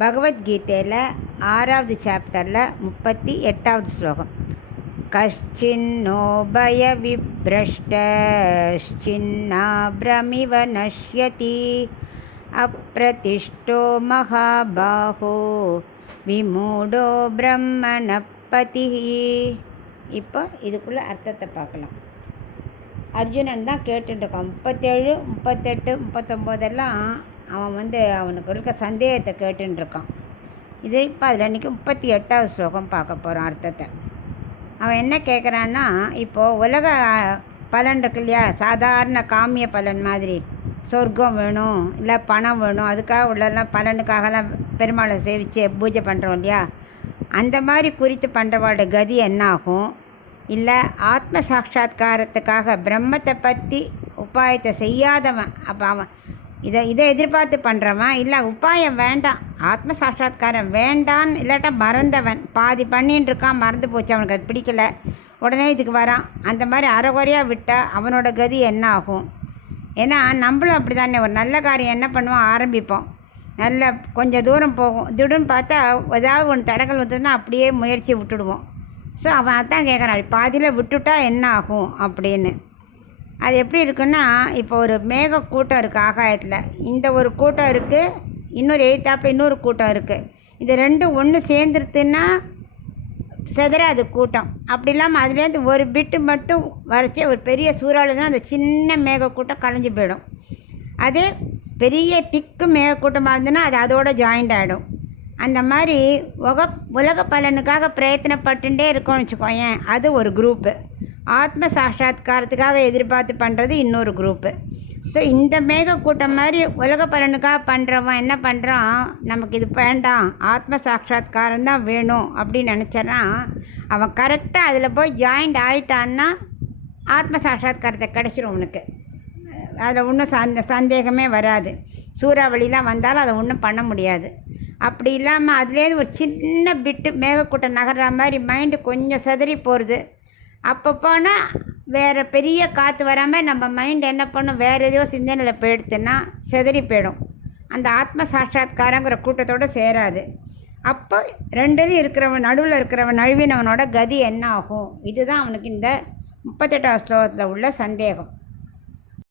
பகவத்கீதையில் 6வது சாப்டரில் 38வது ஸ்லோகம். கஷ்சின்னோ பய விப்ரஷ்டஷ்சின்னாப்ரமிவ நஷ்யதி அப்ரதிஷ்டோ மகாபாஹோ விமூடோ பிரம்மணப்பதி. இப்போ இதுக்குள்ளே அர்த்தத்தை பார்க்கலாம். அர்ஜுனன் தான் கேட்டுருக்கான். 37, 38, 39 அவன் அவனுக்கு இருக்க சந்தேகத்தை கேட்டுருக்கான். இது இப்போ அதில் இன்றைக்கி 38வது ஸ்லோகம் பார்க்க போகிறான் அர்த்தத்தை. அவன் என்ன கேட்குறான்னா, இப்போது உலக பலன் இருக்கு இல்லையா, சாதாரண காமிய பலன் மாதிரி, சொர்க்கம் வேணும் இல்லை பணம் வேணும், அதுக்காக உள்ளெல்லாம் பலனுக்காகலாம் பெருமாளை சேவித்து பூஜை பண்ணுறோம் இல்லையா, அந்த மாதிரி குறித்து பண்ணுறவாட கதி என்ன ஆகும்? இல்லை ஆத்ம சாட்சா்காரத்துக்காக பிரம்மத்தை பற்றி உபாயத்தை செய்யாதவன், அப்போ அவன் இதை எதிர்பார்த்து பண்ணுறவன், இல்லை உபாயம் வேண்டாம், ஆத்ம சாட்சா்காரம் வேண்டான்னு இல்லாட்டா மறந்தவன், பாதி பண்ணின்னு இருக்கான், மறந்து போச்சு, அவனுக்கு அது பிடிக்கல, உடனே இதுக்கு வரான், அந்த மாதிரி அரைகுறையாக விட்டால் அவனோட கதி என்ன ஆகும்? ஏன்னா நம்மளும் அப்படி தானே, ஒரு நல்ல காரியம் என்ன பண்ணுவோம், ஆரம்பிப்போம், நல்ல கொஞ்சம் தூரம் போகும், திடீர்னு பார்த்தா ஏதாவது ஒன்று தடங்கள் வந்ததுன்னா அப்படியே முயற்சி விட்டுடுவோம். ஸோ அவன் அதான் கேட்குறான், பாதியில் விட்டுட்டா என்ன ஆகும் அப்படின்னு. அது எப்படி இருக்குன்னா, இப்போ ஒரு மேக கூட்டம் இருக்குது ஆகாயத்தில், இந்த ஒரு கூட்டம் இருக்குது, இன்னொரு எழுத்தாப்பில் இன்னொரு கூட்டம் இருக்குது, இது ரெண்டும் ஒன்று சேர்ந்துருத்துன்னா செதறாது கூட்டம். அப்படி இல்லாமல் அதுலேருந்து ஒரு பிட்டு மட்டும் வரைச்சி ஒரு பெரிய சூறாவளினா அந்த சின்ன மேகக்கூட்டம் கலைஞ்சி போயிடும். அதே பெரிய திக்கு மேகக்கூட்டமாக இருந்ததுன்னா அது அதோட ஜாயிண்ட் ஆகிடும். அந்த மாதிரி உலக பலனுக்காக பிரயத்தனப்பட்டுட்டே இருக்கோம்னு வச்சுக்கோயேன், அது ஒரு குரூப்பு. ஆத்ம சாட்சா்காரத்துக்காக எதிர்பார்த்து பண்ணுறது இன்னொரு குரூப்பு. ஸோ இந்த மேகக்கூட்டம் மாதிரி உலக பலனுக்காக பண்ணுறவன் என்ன பண்ணுறான், நமக்கு இது வேண்டாம், ஆத்ம சாட்சா்காரம் தான் வேணும் அப்படின்னு நினச்சான். அவன் கரெக்டாக அதில் போய் ஜாயிண்ட் ஆகிட்டான்னா ஆத்ம சாட்சா்காரத்தை கிடச்சிரும் உனக்கு. அதில் ஒன்றும் சந்தேகமே வராது. சூறாவளிலாம் வந்தாலும் அதை ஒன்றும் பண்ண முடியாது. அப்படி இல்லாமல் அதுலேருந்து ஒரு சின்ன பிட்டு மேகக்கூட்டம் நகர்ற மாதிரி மைண்டு கொஞ்சம் செதறி போகிறது. அப்போ போனால் வேறு பெரிய காற்று வராமல் நம்ம மைண்டு என்ன பண்ணும், வேறு எதையோ சிந்தனையில் போயிடுத்துன்னா செதறி போயிடும், அந்த ஆத்ம சாட்சா்காரங்கிற கூட்டத்தோடு சேராது. அப்போ ரெண்டுலேயும் இருக்கிறவன், நடுவில் இருக்கிறவன், நழுவினவனோட கதி என்ன ஆகும்? இதுதான் அவனுக்கு இந்த 38வது ஸ்லோகத்தில் உள்ள சந்தேகம்.